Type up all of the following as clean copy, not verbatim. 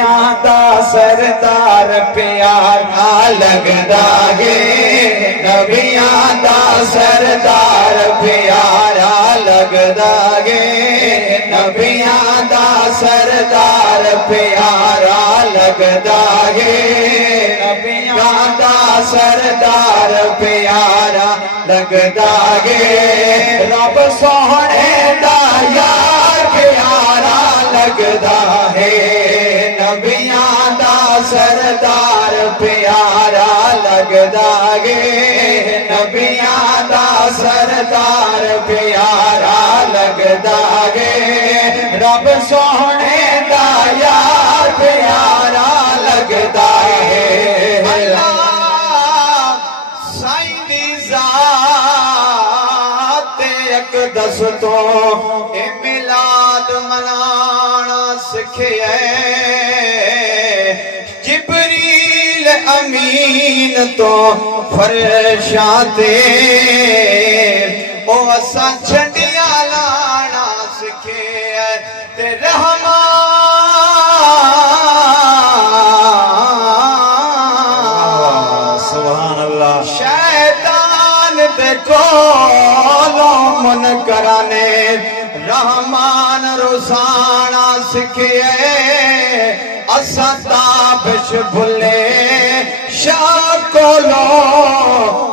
نبیاں دا سردار پیارا لگدا ہے نبیاں دا سردار پیارا لگدا ہے نبیاں دا سردار پیارا لگدا ہے نبیاں دا سردار پیارا لگدا ہے رب سونے دا یار پیارا لگدا ہے نبیاں دا سردار پیارا لگدا ہے نبیاں دا سردار پیارا لگدا ہے رب سونے دا یار پیارا لگدا ہے سائیں دی ذات اقدس تو اے میلاد منانا سکھے جبریل امین تو فرشاں تے او اساں جھنڈیاں لانا سکھے تے رحمان سبحان اللہ شیطان دے کولوں منکرانے رحمان روزانہ سکھے اساں تابش بھلے شاہ کولو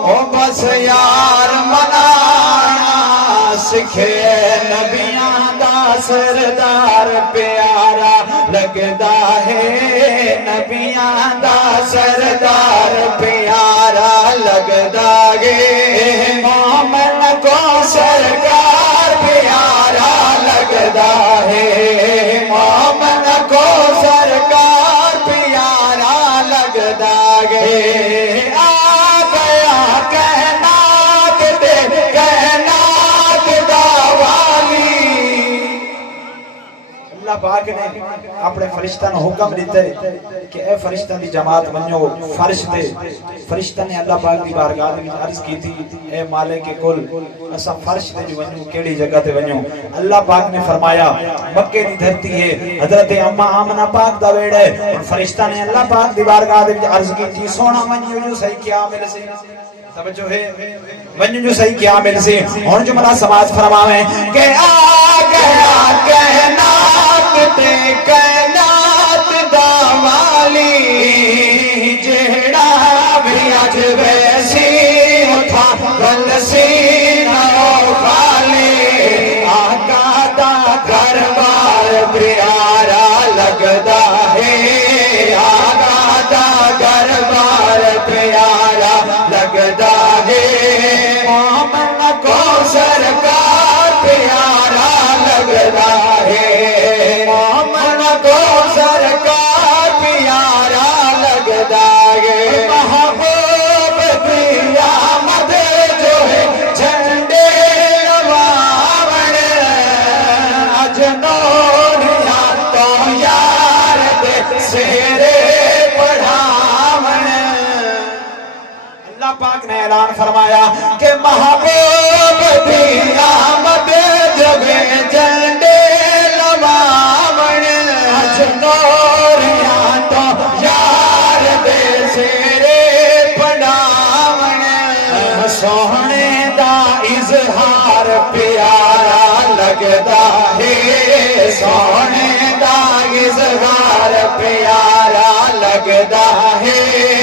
او بس یار منانا سکھے نبیاں دا سردار پیارا لگدا ہے نبیاں دا سردار پیارا لگدا ہے مومن کو سرکار پیارا لگدا ہے مومن کو سرکار پیارا لگدا ہے آ گیا کائنات دے کائنات دا والی اللہ پاک نے اپنے فرشتہ نے حکم دیتے کہ اے فرشتہ دی جماعت ونجو فرش دے فرشتہ نے اللہ پاک دی بارگاہ میں عرض کی تھی اے مالک کل اسا فرش دے جو ونجو کیڑی جگہ تے ونجو اللہ پاک نے فرمایا مکے دی دھرتی ہے حضرت اما آمنہ پاک دا ویڑا ہے اور فرشتہ نے اللہ پاک دی بارگاہ میں عرض کی تھی سونا ونجو جو صحیح کیا مل سے توجہ ہے ونجو جو صحیح کیا مل سے اور جو ملا سماج فرماویں کہ آ گیا کائنات تے کائنات دا والی جیڑا بھی اج ویسی اٹھا گل سی نو خالی آقا دا دربار پیارا لگدا ہے آقا دا دربار پیارا لگدا ہے مومن کو سرکار پیارا لگدا ہے مومن کو سرکار پیارا لگدا ہے محبوب دی آمد جو ہے جھنڈے لواون اج نوریا تو یار دے سہرے پڑھاون اللہ پاک نے اعلان فرمایا کہ محبوب دی آمد جو ہے جھنڈے لواون اج نوریا تو یار دے سہرے پڑھاون سونے دا اظہار پیارا لگدا ہے سونے دا اظہار پیارا لگدا ہے